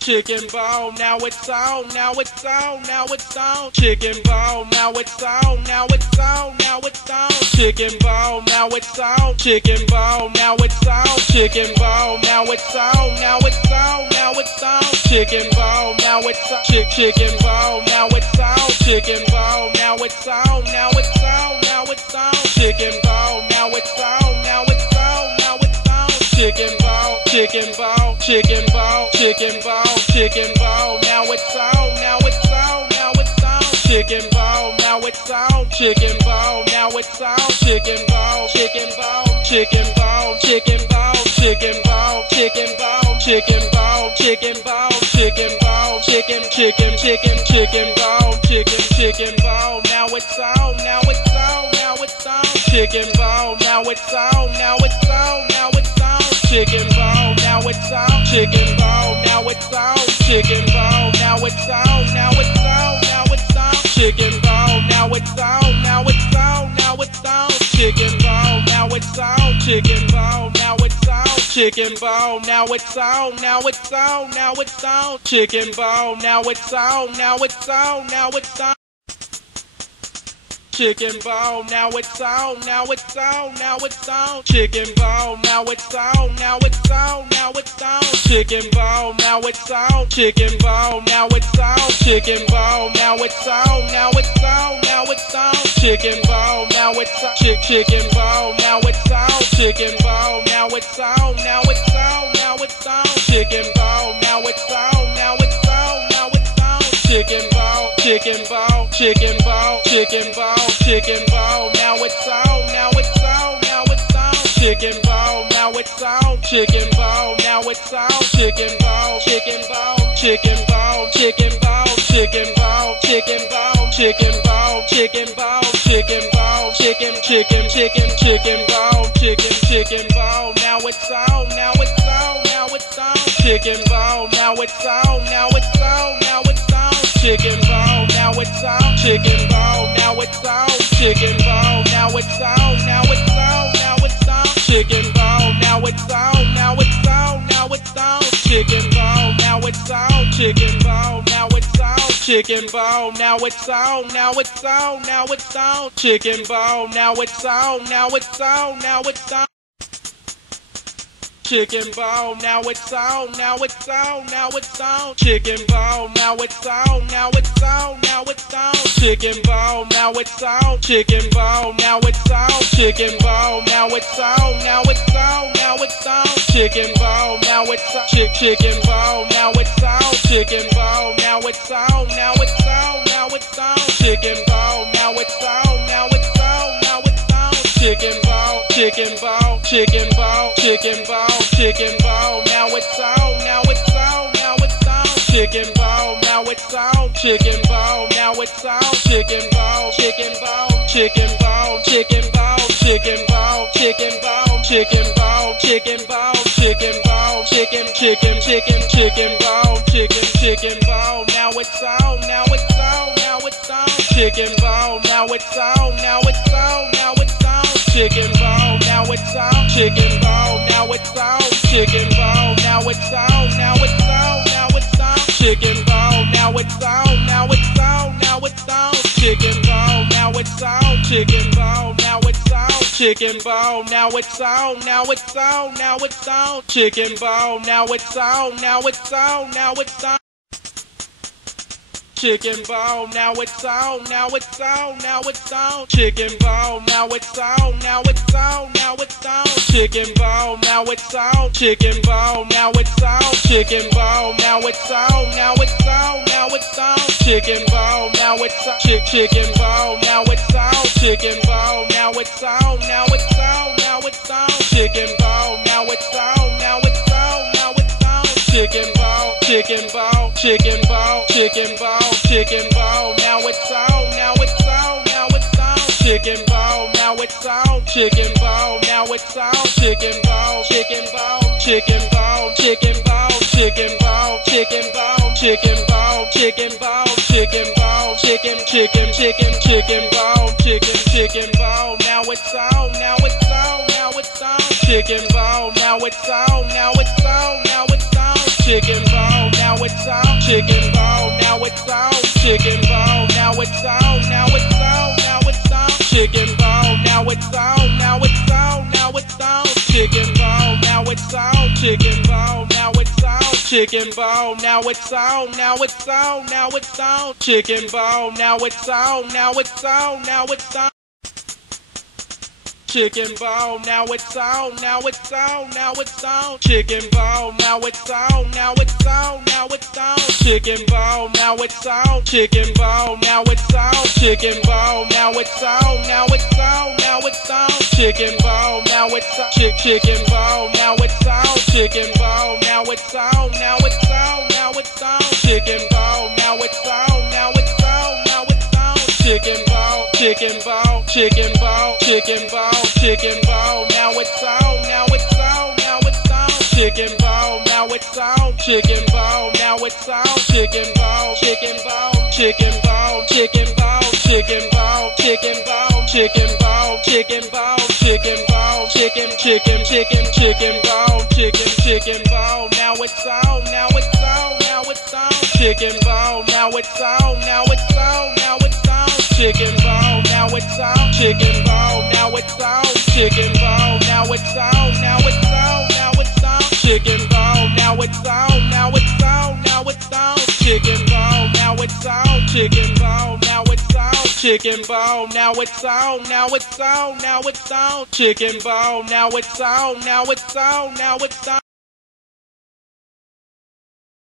Chicken bone, now it's on, now it's on, now it's on. Chicken bone, now it's on, now it's on, now it's on. Chicken bone, now it's on. Chicken bone, now it's on. Chicken bone, now it's on, now it's on, now it's on. Chicken bone, now it's on. Chicken bone, now it's on. Chicken bone, now it's on, now it's on, now it's on. Chicken bone, now it's on, now it's on, now it's on. Chicken bone, chicken bone, chicken bone, chicken bone, chicken bone, now it's on, now it's on, now it's on. Chicken bone, now it's on. Chicken bone, now it's on. Chicken bone, chicken bone, chicken bone, chicken bone, chicken bone, chicken bone, chicken bone, chicken bone, chicken bone, chicken bone, chicken bone, now it's on, now it's on, now it's on. Chicken bone, now it's on, now it's on, now it's on. Chicken bone, now it's on. Chicken bone, now it's on. Chicken bone, now it's on, now it's on, now it's on. Chicken bone, now it's on, now it's on, now it's on. Chicken bone, now it's on. Chicken bone, now it's on. Chicken bone, now it's on, now it's on, now it's on. Chicken bone, now it's on, now it's on, now it's on. Chicken bone, now it's on, now it's on, now it's on. Chicken bone, now it's on, now it's on, now it's on. Chicken bone, now it's on. Chicken bone, now it's on. Chicken bone, now it's on, now it's on, now it's on. Chicken bone, now it's on. Chicken bone, now it's on. Chicken bone, now it's on, now it's on, now it's on. Chicken bone, now it's on, now it's on, now it's on. Chicken bone, chicken bone, chicken bone, chicken bone, chicken bone, now it's on, now it's on, now it's on. Chicken bone, now it's on. Chicken bone, now it's on. Chicken bone, chicken bone, chicken bone, chicken bone, chicken bone, chicken bone, chicken bone, chicken bone, chicken bone, chicken bone, chicken bone, now it's on, now it's on, now it's on. Chicken bone, now it's on, now it's on, now it's on. Chicken bone, now it's on. Chicken bone, now it's on. Chicken bone, now it's on, now it's on, now it's on. Chicken bone, now it's on, now it's on, now it's on. Chicken bone, now it's on. Chicken bone, now it's on. Chicken bone, now it's on, now it's on, now it's on. Chicken bone, now it's on, now it's on, now it's on. Chicken bone, now it's on, now it's on, now it's on. Chicken bone, now it's on, now it's on, now it's on. Chicken bone, now it's on. Chicken bone, now it's on. Chicken bone, now it's on, now it's on, now it's on. Chicken bone, now it's on. Chicken bone, now it's on. Chicken bone, now it's on, now it's on, now it's on. Chicken bone, now it's on, now it's on, now it's on. Chicken bone, chicken bone, chicken bone, chicken bone, chicken bone, now it's on, now it's on, now it's on. Chicken bone, now it's on. Chicken bone, now it's on. Chicken bone, chicken bone, chicken bone, chicken bone, chicken bone, chicken bone, chicken bone, chicken bone, chicken bone, chicken bone, chicken bone, now it's on, now it's on, now it's on. Chicken bone, now it's on, now it's on, now it's on. Chicken bone, now it's on. Chicken bone, now it's on. Chicken bone, now it's on, now it's on, now it's on. Chicken bone, now it's on, now it's on, now it's on. Chicken bone, now it's on. Chicken bone, now it's on. Chicken bone, now it's on, now it's on, now it's on. Chicken bone, now it's on, now it's on, now it's on. Chicken bone, now it's on, now it's on, now it's on. Chicken bone, now it's on, now it's on, now it's on. Chicken bone, now it's on. Chicken bone, now it's on. Chicken bone, now it's on, now it's on, now it's on. Chicken bone, now it's on. Chicken bone, now it's on. Chicken bone, now it's on, now it's on, now it's on. Chicken bone, now it's on, now it's on, now it's on. Chicken bone, chicken bone, chicken bone, chicken bone, chicken bone, now it's on, now it's on, now it's on. Chicken bone, now it's on. Chicken bone, now it's on. Chicken bone, chicken bone, chicken bone, chicken bone, chicken bone, chicken bone, chicken bone, chicken bone, chicken bone, chicken bone, chicken bone, now it's on, now it's on, now it's on. Chicken bone, now it's on, now it's on, now it's on. Chicken bone, now now it's on. Chicken bone, now it's on. Chicken bone, now it's on. Now it's on, now it's on. Chicken bone, now it's on. Now it's on, now it's on. Chicken bone, now it's on. Chicken bone, now it's on. Chicken bone, now it's on. Now it's on, now it's on. Chicken bone, now it's on. Now it's on, now it's on. Chicken bone, now it's on, now it's on, now it's on. Chicken bone, now it's on, now it's on, now it's on. Chicken bone, now it's on. Chicken bone, now it's on. Chicken bone, now it's on, now it's on, now it's on. Chicken bone, now it's on. Chicken bone, now it's on. Chicken bone, now it's on, now it's on, now it's on. Chicken bone, now it's on, now it's on, now it's on. Chicken bone, chicken bone, chicken bone, chicken bone, chicken bone, now it's on, now it's on, now it's on. Chicken bone, now it's on. Chicken bone, now it's on. Chicken bone, chicken bone, chicken bone, chicken bone, chicken bone, chicken bone, chicken bone, chicken bone, chicken bone, chicken bone, chicken bone, now it's on, now it's on, now it's on. Chicken bone, now it's on, now it's on, now it's on. Chicken bone, now it's on. Chicken bone, now it's on. Chicken bone, now it's on, now it's on, now it's on. Chicken bone, now it's on, now it's on, now it's on. Chicken bone, now it's on. Chicken bone, now it's on. Chicken bone, now it's on, now it's on, now it's on. Chicken bone, now it's on, now it's on, now it's on.